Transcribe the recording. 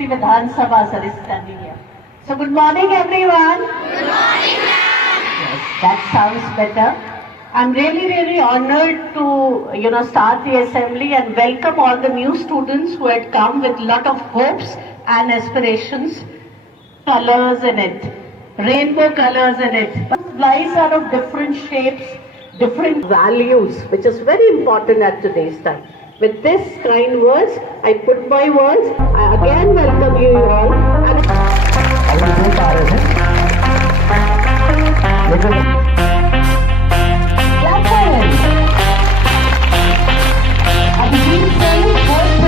the Vidhan Sabha, sir, is standing here. So good morning, everyone. Good morning, ma'am. Yes, that sounds better. I'm really honored to, start the assembly and welcome all the new students who had come with lot of hopes and aspirations, colors in it, rainbow colors in it. But lives are of different shapes, different values, which is very important at today's time. With this kind words, I put my words. I again welcome you all. Clap for him. Abhijit sir,